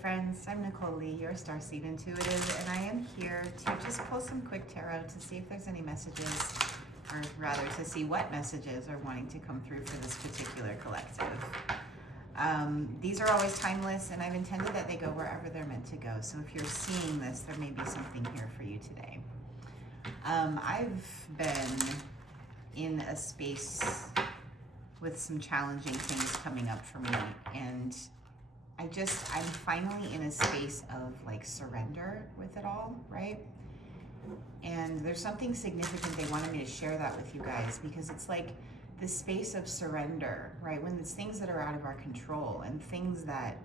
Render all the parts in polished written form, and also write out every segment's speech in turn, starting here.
friends, I'm Nichole Lee, your Starseed Intuitive, and I am here to just pull some quick tarot to see if there's any messages, or rather to see what messages are wanting to come through for this particular collective. These are always timeless, and I've intended that they go wherever they're meant to go, so if you're seeing this, there may be something here for you today. I've been in a space with some challenging things coming up for me, and I'm finally in a space of like surrender with it all, right? And there's something significant they wanted me to share that with you guys, because it's like the space of surrender, right? When it's things that are out of our control and things that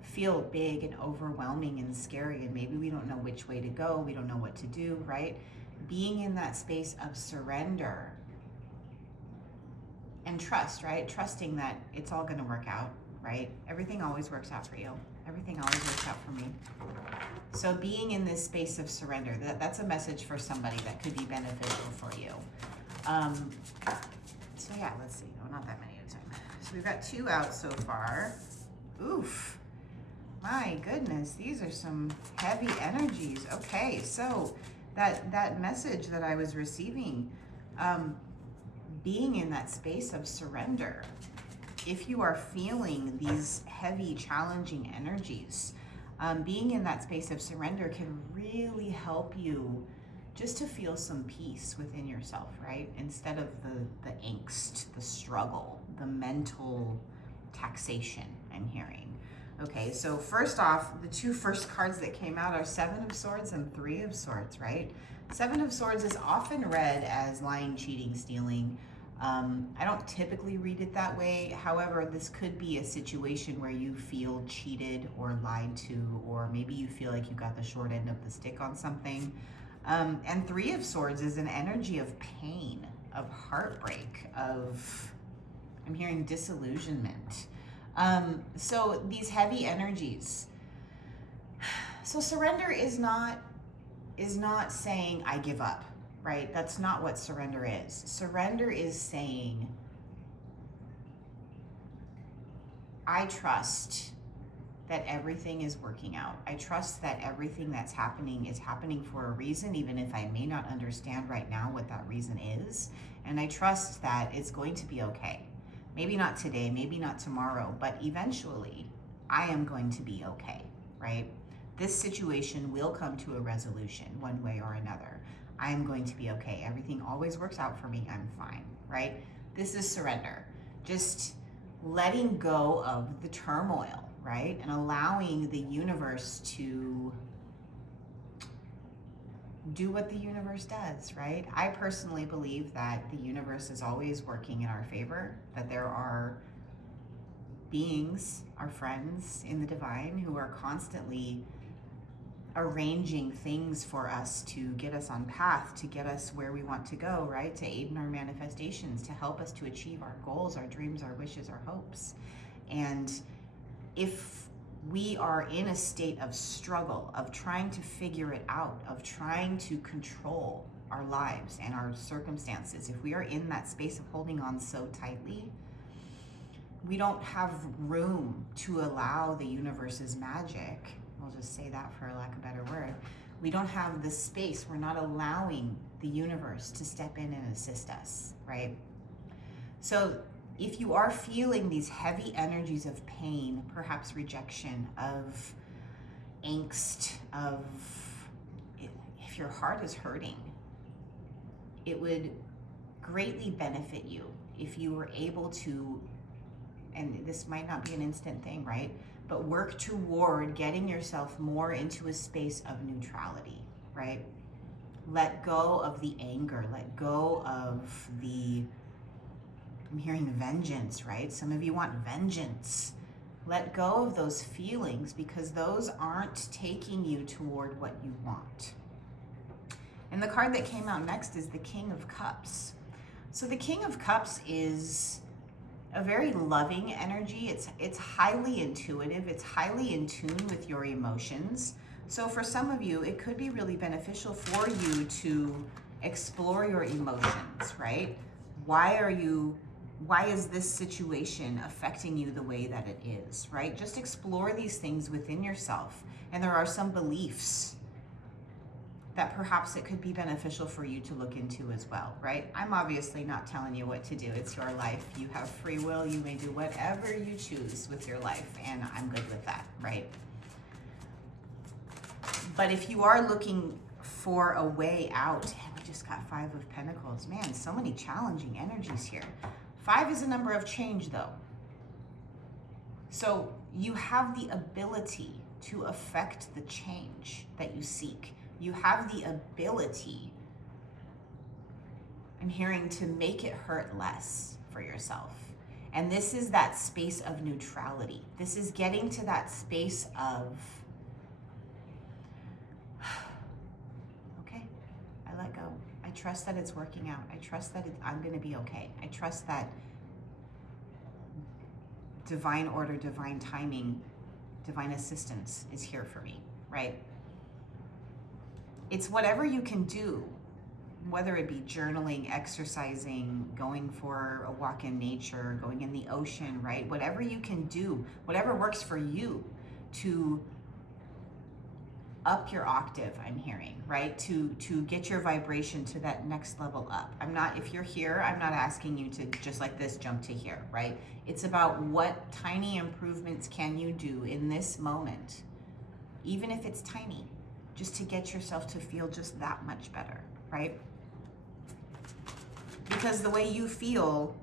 feel big and overwhelming and scary, and maybe we don't know which way to go, we don't know what to do, right? Being in that space of surrender and trust, right? Trusting that it's all gonna work out, right? Everything always works out for you. Everything always works out for me. So being in this space of surrender, that's a message for somebody that could be beneficial for you. So yeah, let's see. No, not that many at a time. So we've got 2 out so far. Oof. My goodness, these are some heavy energies. Okay, so that message that I was receiving, being in that space of surrender, if you are feeling these heavy, challenging energies, being in that space of surrender can really help you just to feel some peace within yourself, right? Instead of the angst, the struggle, the mental taxation I'm hearing. Okay, so first off, the 2 first cards that came out are 7 of Swords and 3 of Swords, right? 7 of Swords is often read as lying, cheating, stealing. I don't typically read it that way. However, this could be a situation where you feel cheated or lied to, or maybe you feel like you got the short end of the stick on something. And 3 of Swords is an energy of pain, of heartbreak, I'm hearing disillusionment. So these heavy energies. So surrender is not saying I give up. Right? That's not what surrender is. Surrender is saying, I trust that everything is working out. I trust that everything that's happening is happening for a reason, even if I may not understand right now what that reason is. And I trust that it's going to be okay. Maybe not today, maybe not tomorrow, but eventually I am going to be okay, right? This situation will come to a resolution one way or another. I'm going to be okay. Everything always works out for me. I'm fine, right? This is surrender. Just letting go of the turmoil, right? And allowing the universe to do what the universe does, right? I personally believe that the universe is always working in our favor, that there are beings, our friends in the divine, who are constantly arranging things for us to get us on path, to get us where we want to go, right? To aid in our manifestations, to help us to achieve our goals, our dreams, our wishes, our hopes. And if we are in a state of struggle, of trying to figure it out, of trying to control our lives and our circumstances, if we are in that space of holding on so tightly, we don't have room to allow the universe's magic. We'll just say that for lack of a better word. We don't have the space. We're not allowing the universe to step in and assist us, right? So if you are feeling these heavy energies of pain, perhaps rejection, of angst, if your heart is hurting, it would greatly benefit you if you were able to, and this might not be an instant thing, right? But work toward getting yourself more into a space of neutrality, right? Let go of the anger, let go of I'm hearing vengeance, right? Some of you want vengeance. Let go of those feelings, because those aren't taking you toward what you want. And the card that came out next is the King of Cups. So the King of Cups is a very loving energy. It's highly intuitive. It's highly in tune with your emotions. So for some of you, it could be really beneficial for you to explore your emotions, right? Why are you Why is this situation affecting you the way that it is, right? Just explore these things within yourself. And there are some beliefs that perhaps it could be beneficial for you to look into as well, right? I'm obviously not telling you what to do. It's your life. You have free will. You may do whatever you choose with your life, and I'm good with that, right? But if you are looking for a way out, and we just got 5 of Pentacles, man, so many challenging energies here. 5 is a number of change, though. So you have the ability to affect the change that you seek. You have the ability, I'm hearing, to make it hurt less for yourself. And this is that space of neutrality. This is getting to that space of, okay, I let go. I trust that it's working out. I trust that I'm going to be okay. I trust that divine order, divine timing, divine assistance is here for me, right? It's whatever you can do, whether it be journaling, exercising, going for a walk in nature, going in the ocean, right? Whatever you can do, whatever works for you to up your octave, I'm hearing, right? To get your vibration to that next level up. If you're here, I'm not asking you to just like this jump to here, right? It's about what tiny improvements can you do in this moment, even if it's tiny, just to get yourself to feel just that much better, right? Because the way you feel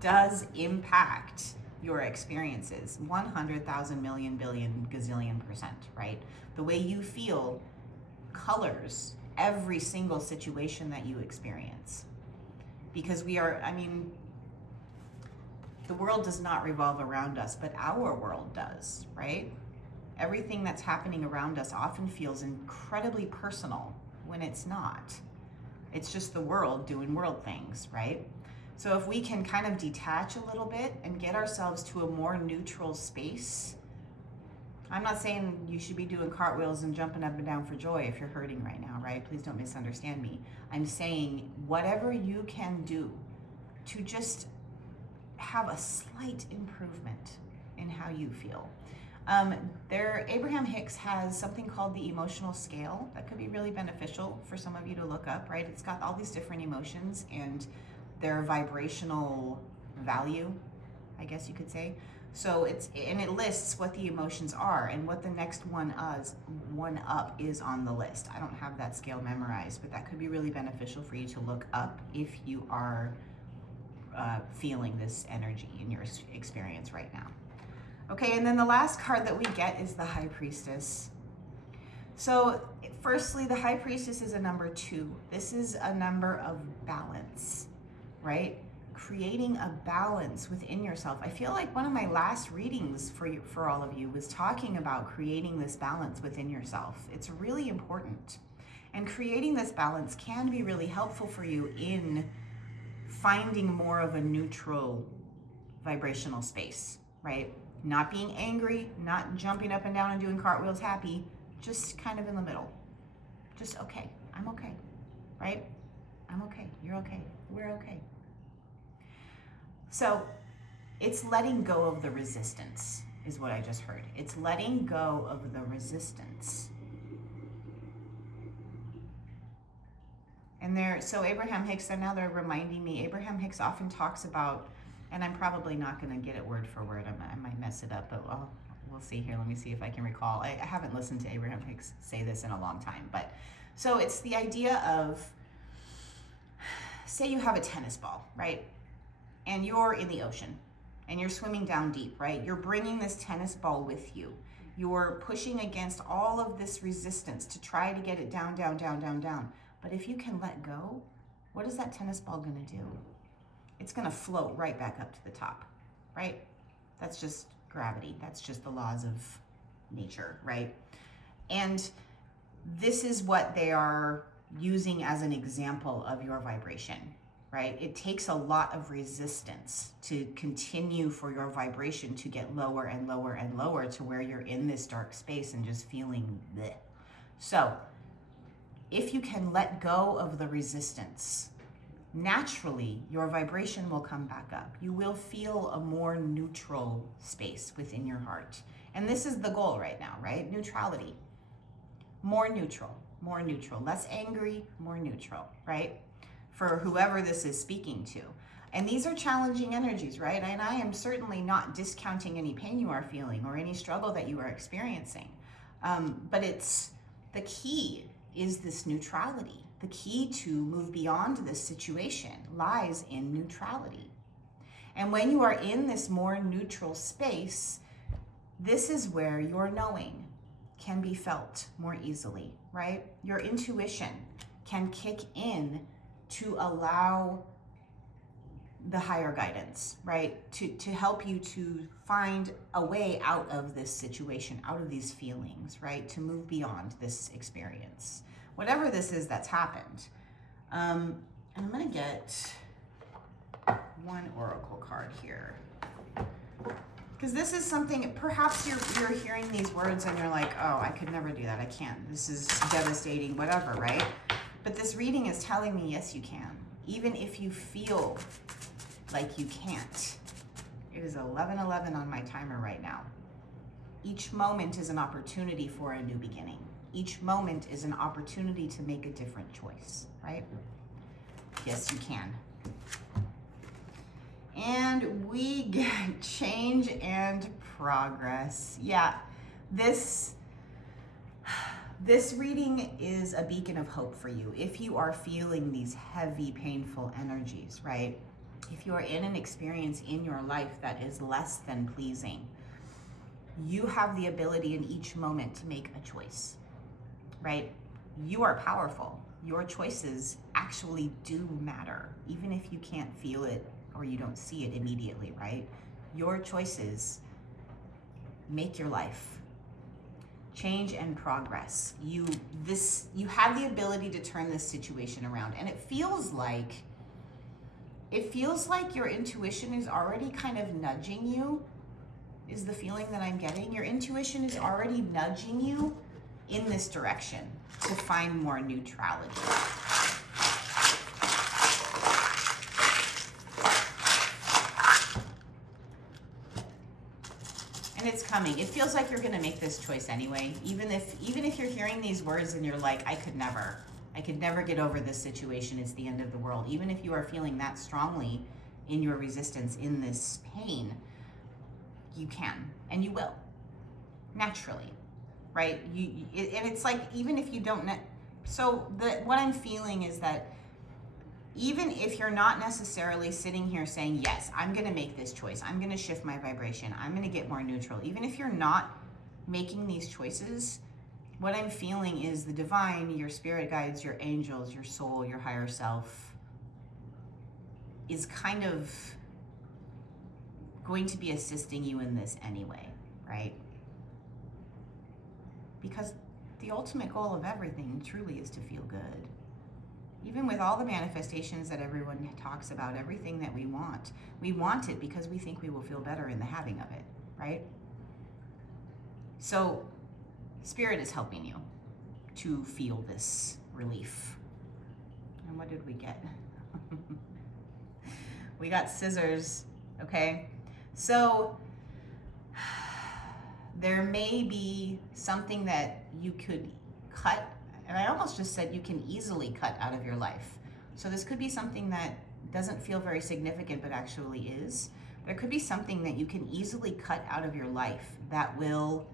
does impact your experiences 100,000 million billion gazillion %, right? The way you feel colors every single situation that you experience. Because the world does not revolve around us, but our world does, right? Everything that's happening around us often feels incredibly personal when it's not. It's just the world doing world things, right? So if we can kind of detach a little bit and get ourselves to a more neutral space, I'm not saying you should be doing cartwheels and jumping up and down for joy if you're hurting right now, right? Please don't misunderstand me. I'm saying whatever you can do to just have a slight improvement in how you feel. Abraham Hicks has something called the emotional scale that could be really beneficial for some of you to look up, right? It's got all these different emotions and their vibrational value, I guess you could say. So it lists what the emotions are and what the next one up is on the list. I don't have that scale memorized, but that could be really beneficial for you to look up if you are feeling this energy in your experience right now. Okay, and then the last card that we get is the High Priestess. So firstly, the High Priestess is a number 2. This is a number of balance, right? Creating a balance within yourself. I feel like one of my last readings for all of you was talking about creating this balance within yourself. It's really important. And creating this balance can be really helpful for you in finding more of a neutral vibrational space, right? Not being angry, not jumping up and down and doing cartwheels happy, just kind of in the middle. Just okay, I'm okay, right? I'm okay, you're okay, we're okay. So it's letting go of the resistance is what I just heard. It's letting go of the resistance. And so Abraham Hicks, they're reminding me, Abraham Hicks often talks about, and I'm probably not going to get it word for word. I might mess it up, but we'll see here. Let me see if I can recall. I haven't listened to Abraham Hicks say this in a long time. But so it's the idea of, say you have a tennis ball, right? And you're in the ocean and you're swimming down deep, right? You're bringing this tennis ball with you. You're pushing against all of this resistance to try to get it down, down, down, down, down. But if you can let go, what is that tennis ball going to do? It's going to float right back up to the top, right? That's just gravity. That's just the laws of nature, right? And this is what they are using as an example of your vibration, right? It takes a lot of resistance to continue for your vibration to get lower and lower and lower to where you're in this dark space and just feeling bleh. So if you can let go of the resistance naturally your vibration will come back up. You will feel a more neutral space within your heart. And this is the goal right now, right? Neutrality. More neutral, more neutral. Less angry, more neutral, right? For whoever this is speaking to. And these are challenging energies, right? And I am certainly not discounting any pain you are feeling or any struggle that you are experiencing. But it's the key is this neutrality. The key to move beyond this situation lies in neutrality. And when you are in this more neutral space, this is where your knowing can be felt more easily, right? Your intuition can kick in to allow the higher guidance, right? To help you to find a way out of this situation, out of these feelings, right? To move beyond this experience. Whatever this is that's happened. And I'm gonna get one oracle card here. Because this is something, perhaps you're hearing these words and you're like, oh, I could never do that, I can't. This is devastating, whatever, right? But this reading is telling me, yes, you can. Even if you feel like you can't. It is 11:11 on my timer right now. Each moment is an opportunity for a new beginning. Each moment is an opportunity to make a different choice, right? Yes, you can. And we get change and progress. Yeah, this reading is a beacon of hope for you. If you are feeling these heavy, painful energies, right? If you are in an experience in your life that is less than pleasing, you have the ability in each moment to make a choice, right? You are powerful. Your choices actually do matter, even if you can't feel it or you don't see it immediately, right? Your choices make your life. Change and progress. You have the ability to turn this situation around, and it feels like your intuition is already kind of nudging you, is the feeling that I'm getting. Your intuition is already nudging you in this direction to find more neutrality. And it's coming. It feels like you're gonna make this choice anyway. Even if you're hearing these words and you're like, I could never get over this situation, it's the end of the world. Even if you are feeling that strongly in your resistance, in this pain, you can, and you will, naturally, right? And it's like, even if you don't, what I'm feeling is that even if you're not necessarily sitting here saying, yes, I'm gonna make this choice, I'm gonna shift my vibration, I'm gonna get more neutral, even if you're not making these choices, what I'm feeling is the divine, your spirit guides, your angels, your soul, your higher self is kind of going to be assisting you in this anyway, right? Because the ultimate goal of everything truly is to feel good. Even with all the manifestations that everyone talks about, everything that we want it because we think we will feel better in the having of it, right? So Spirit is helping you to feel this relief. And what did we get? We got scissors, okay? So there may be something that you could cut, and I almost just said you can easily cut out of your life. So this could be something that doesn't feel very significant, but actually is. There could be something that you can easily cut out of your life that will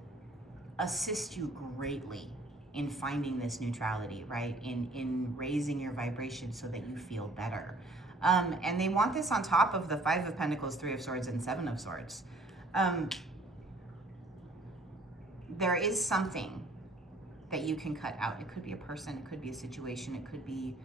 assist you greatly in finding this neutrality, right? In raising your vibration so that you feel better. And they want this on top of the 5 of Pentacles, 3 of Swords, and 7 of Swords. There is something that you can cut out. It could be a person, it could be a situation, it could be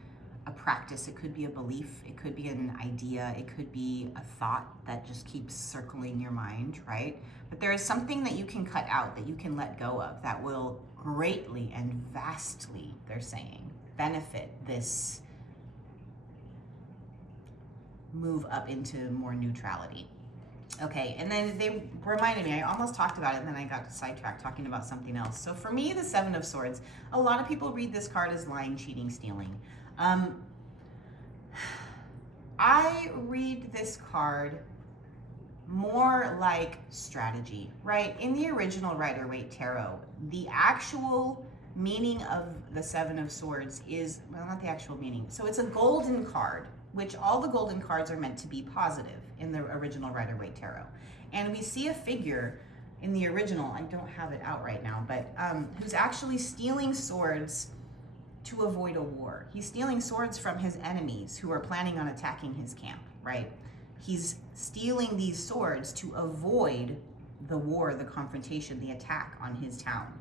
a practice, it could be a belief, it could be an idea, it could be a thought that just keeps circling your mind, right? But there is something that you can cut out, that you can let go of, that will greatly and vastly, they're saying, benefit this move up into more neutrality. Okay, and then they reminded me, I almost talked about it and then I got sidetracked talking about something else. So for me, the 7 of Swords, a lot of people read this card as lying, cheating, stealing. I read this card more like strategy, right? In the original Rider-Waite Tarot, the actual meaning of the Seven of Swords is, well, not the actual meaning. So it's a golden card, which all the golden cards are meant to be positive in the original Rider-Waite Tarot. And we see a figure in the original, I don't have it out right now, but who's actually stealing swords to avoid a war. He's stealing swords from his enemies who are planning on attacking his camp, right? He's stealing these swords to avoid the war, the confrontation, the attack on his town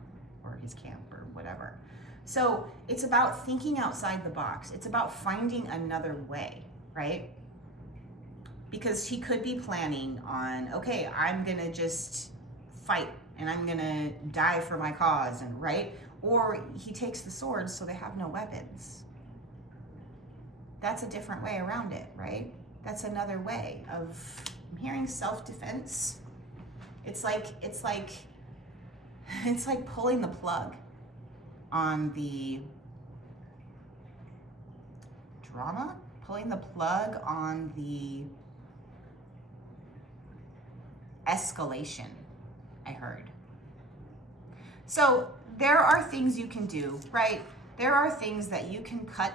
or his camp or whatever. So it's about thinking outside the box. It's about finding another way, right? Because he could be planning on, okay, I'm gonna just fight and I'm gonna die for my cause, and right? Or he takes the swords so they have no weapons. That's a different way around it, right? That's another way of, I'm hearing self-defense. It's like pulling the plug on the drama, pulling the plug on the escalation, I heard. So there are things you can do, right? There are things that you can cut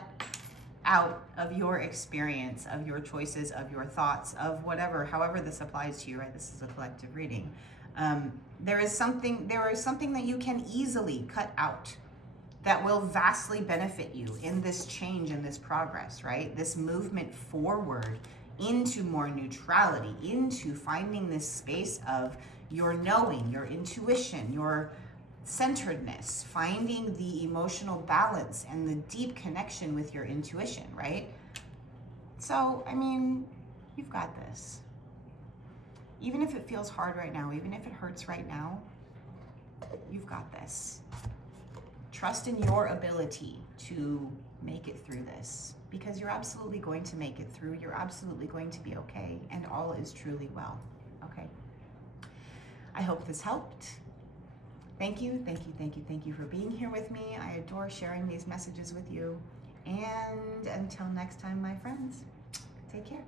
out of your experience, of your choices, of your thoughts, of whatever, however this applies to you, right? This is a collective reading. There is something that you can easily cut out that will vastly benefit you in this change, in this progress, right? This movement forward into more neutrality, into finding this space of your knowing, your intuition, your centeredness, finding the emotional balance and the deep connection with your intuition, right? So, I mean, you've got this. Even if it feels hard right now, even if it hurts right now, you've got this. Trust in your ability to make it through this, because you're absolutely going to make it through. You're absolutely going to be okay, and all is truly well, okay? I hope this helped. Thank you for being here with me. I adore sharing these messages with you. And until next time, my friends, take care.